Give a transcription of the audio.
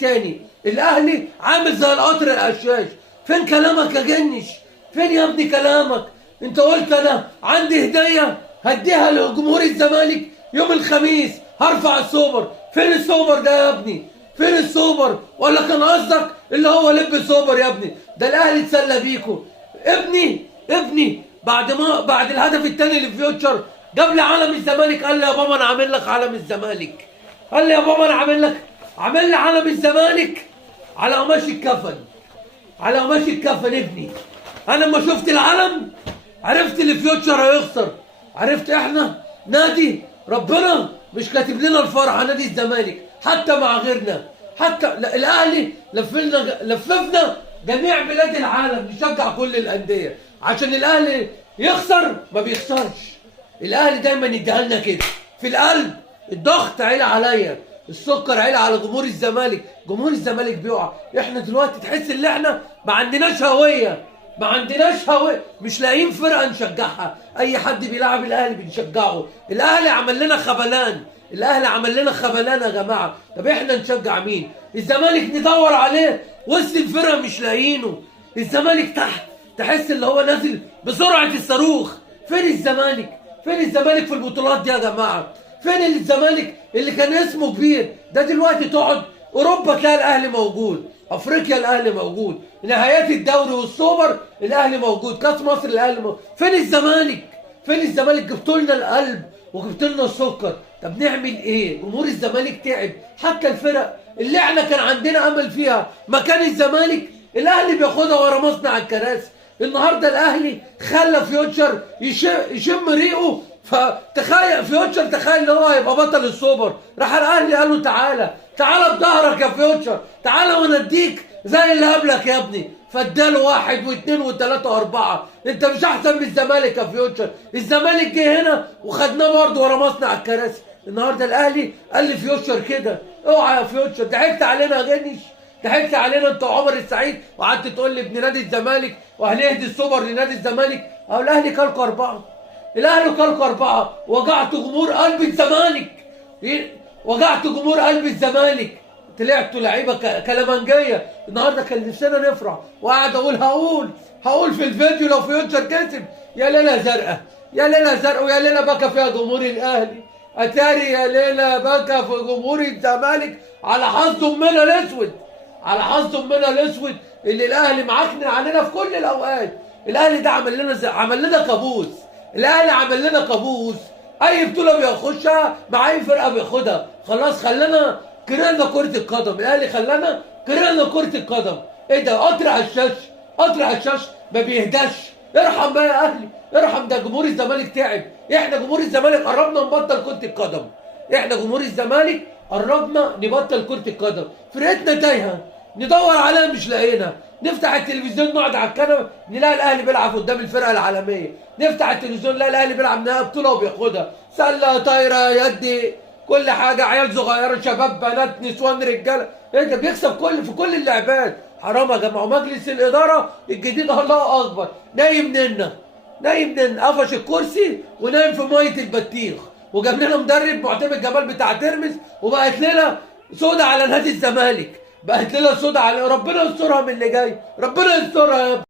تاني الاهلي عامل زي القطر القشاش. فين كلامك يا جنش؟ فين يا ابني كلامك؟ انت قلت انا عندي هديه هديها لجمهور الزمالك يوم الخميس، هرفع السوبر. فين السوبر ده يا ابني؟ فين السوبر؟ ولا كان قصدك اللي هو لب سوبر يا ابني؟ ده الاهلي اتسلى بيكو. ابني بعد الهدف الثاني لفيوتشر جاب لي علم الزمالك، قال لي يا بابا انا عامل لك علم الزمالك. قال لي يا بابا انا عامل لي علم الزمالك على قماش الكفن، على قماش الكفن ابني. انا لما شفت العلم عرفت اللي فيوتشر هيخسر، عرفت احنا نادي ربنا مش كاتب لنا الفرحه، نادي الزمالك حتى مع غيرنا، حتى الاهلي لففنا جميع بلاد العالم نشجع كل الانديه عشان الاهلي يخسر ما بيخسرش. الاهلي دايما يديها لنا كده في القلب. الضغط عيل عليا، السكر عيل على جمهور الزمالك، جمهور الزمالك بيقع. احنا دلوقتي تحس ان احنا ما عندناش هويه، مش لاقيين فرقه نشجعها. اي حد بيلعب الاهلي بنشجعه. الاهلي عمل لنا خبلان، الاهلي عمل لنا خبلان يا جماعه. طب احنا نشجع مين؟ الزمالك ندور عليه وسط الفرقه مش لاقيينه. الزمالك تحت تحس اللي هو نازل بسرعه الصاروخ. فين الزمالك؟ فين الزمالك في البطولات دي يا جماعه؟ فين الزمالك اللي كان اسمه كبير؟ ده دلوقتي تقعد اوروبا تلاقي الاهلي موجود، افريقيا الاهلي موجود، نهايات الدوري والسوبر الاهلي موجود، كاس مصر الاهلي موجود. فين الزمالك؟ فين الزمالك؟ جبتوا لنا القلب وجبت لنا السكر. طب نعمل ايه؟ جمهور الزمالك تعب، حتى الفرق اللي احنا كان عندنا امل فيها مكان الزمالك الاهلي بياخدها ورا مصنع الكراسي. النهارده الاهلي خلى فيوتشر يشم ريقه. فتخيل فيوتشر، تخيل ان هو هيبقى بطل السوبر، راح الاهلي قال له تعالى بظهرك يا فيوتشر، تعالى وانا اديك زي اللي قبلك يا ابني. فاداله 1 و2 و3 و4. انت مش احسن من الزمالك يا فيوتشر. الزمالك جه هنا وخدناه برضه ورا مصنع الكراسي. النهارده الاهلي قال لفيوتشر كده اوعى يا فيوتشر، ضحكت علينا يا جنش، ضحكت علينا انت وعمر السعيد، وقعدت تقول لي ابن نادي الزمالك وهنهدي السوبر لنادي الزمالك. اهو الاهلي كلكوا 4، الاهلي كلكوا 4. وجعتوا جمهور قلب الزمالك، وجعتوا جمهور قلب الزمالك. طلعتوا لعيبه كلامنجيه. النهارده كان نفسنا نفرح، وقاعد هقول في الفيديو لو فيوتشر كسب يا ليله زرقاء، يا ليله زرقاء، ويا ليله بكى فيها جمهور الاهلي. اتاري يا ليله بكى في جمهور الزمالك على حظ امنا الاسود، على حظ امنا الاسود اللي الاهلي معكنن علينا في كل الاوقات. الاهلي ده عمل لنا كابوس. الاهلي عمل لنا كابوس. اي بطوله بيخشها مع اي فرقه بياخدها خلاص خلانا كرهنا كره القدم. الاهلي خلانا كرهنا كره القدم. ايه ده؟ قطر هشاش ما بيهداش. ارحم بقى يا اهلي، ارحم. ده جمهور الزمالك تعب. احنا جمهور الزمالك قربنا نبطل كره القدم. احنا جمهور الزمالك قربنا نبطل كره القدم. فرقتنا تايهه، ندور عليها مش لاقينا. نفتح التلفزيون نقعد على الكنبه نلاقي الاهلي بيلعب قدام الفرقه العالميه. نفتح التلفزيون نلاقي الاهلي بيلعب نهائي بطوله وبياخدها. سله، طايره، يدي، كل حاجه، عيال صغيره، شباب، بنات، نسوان، رجاله. ايه ده؟ بيكسب في كل اللعبات. حرام يا جماعه. ومجلس الاداره الجديد الله اكبر نايم ننا قفش الكرسي ونايم في ميه البطيخ. وجاب لنا مدرب معتمد جمال بتاع ترمس، وبقت لنا سودا على نادي الزمالك، بقت لنا سودا على. ربنا يسترها من اللي جاي، ربنا يسترها يا ابني.